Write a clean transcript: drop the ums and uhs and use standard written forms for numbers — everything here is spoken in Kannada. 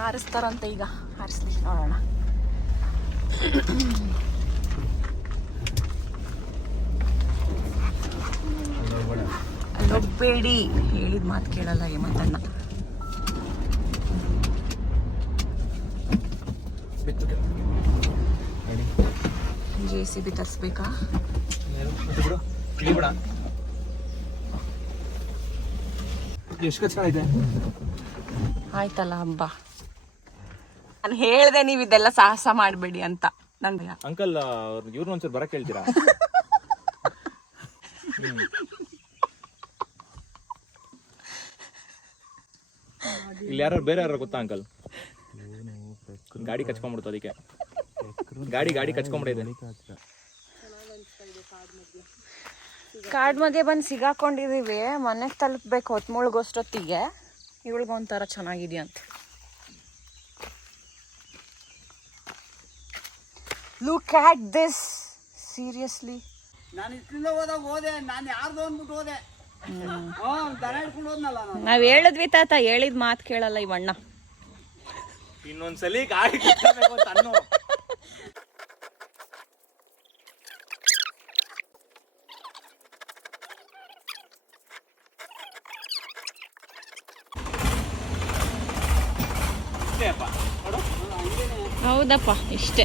ಹಾರಿಸ್ತಾರಂತೆ ಈಗ. ಹಾರಿಸ್ಲಿ ನೋಡೋಣ. ಅಲ್ಲೋಗ್ಬೇಡಿ, ಹೇಳಿದ ಮಾತು ಕೇಳಲ್ಲ ಹೇಮಂತಣ್ಣ. JCB ತರಿಸ್ಬೇಕಾ? ಆಯ್ತಲ್ಲ ಹಬ್ಬ. ನಾನು ಹೇಳ್ದೆ ನೀವು ಇದೆಲ್ಲ ಸಾಹಸ ಮಾಡಬೇಡಿ ಅಂತ. ನಂಗೆ ಅಂಕಲ್ ಇವ್ರನ್ನ ಒಂಚೂರು ಬರಕ್ ಹೇಳ್ತೀರಾ? ಇಲ್ಲಿ ಯಾರು ಬೇರೆ ಯಾರು ಗೊತ್ತಾ ಅಂಕಲ್? ಗಾಡಿ ಕಚ್ಕೊಂಡ್ಬಿಡ್ತು, ಅದಕ್ಕೆ ಗಾಡಿ ಕಚ್ಕೊಂಡ್ಬಿಟ್ಟಿದೆ. ಕಾಡ್ ಮಧ್ಯೆ ಬಂದು ಸಿಗಾಕೊಂಡಿದೀವಿ. ಮನೆಗೆ ತಲುಪಬೇಕು ಹೊತ್ತು ಮುಳುಗೋಷ್ಟೊತ್ತಿಗೆ. ಇವಳಿಗೊಂಥರ ಚೆನ್ನಾಗಿದೆಯಂತೆ. Look at this, seriously. ನಾನು ಇಷ್ಟರಿಂದ ಹೋದೆ, ನಾನು ಯಾರ್ದು ಅಂದ್ಬಿಟ್ಟು ಹೋದೆ. ದನ ಹಿಡ್ಕೊಂಡು ಹೋದ್ನಲ್ಲ ನಾನು. ನಾವ್ ಹೇಳಿದ್ವಿ ತಾತ, ಹೇಳಿದ ಮಾತು ಕೇಳಲ್ಲ ಇವಣ್ಣ. ಇನ್ನೊಂದ್ಸಲಿ ಗಾಡಿ ಕಿತ್ಕೋಬೇಕು ಅಂತ ಅನ್ನೋ. ಹೌದಪ್ಪ, ಇಷ್ಟೇ.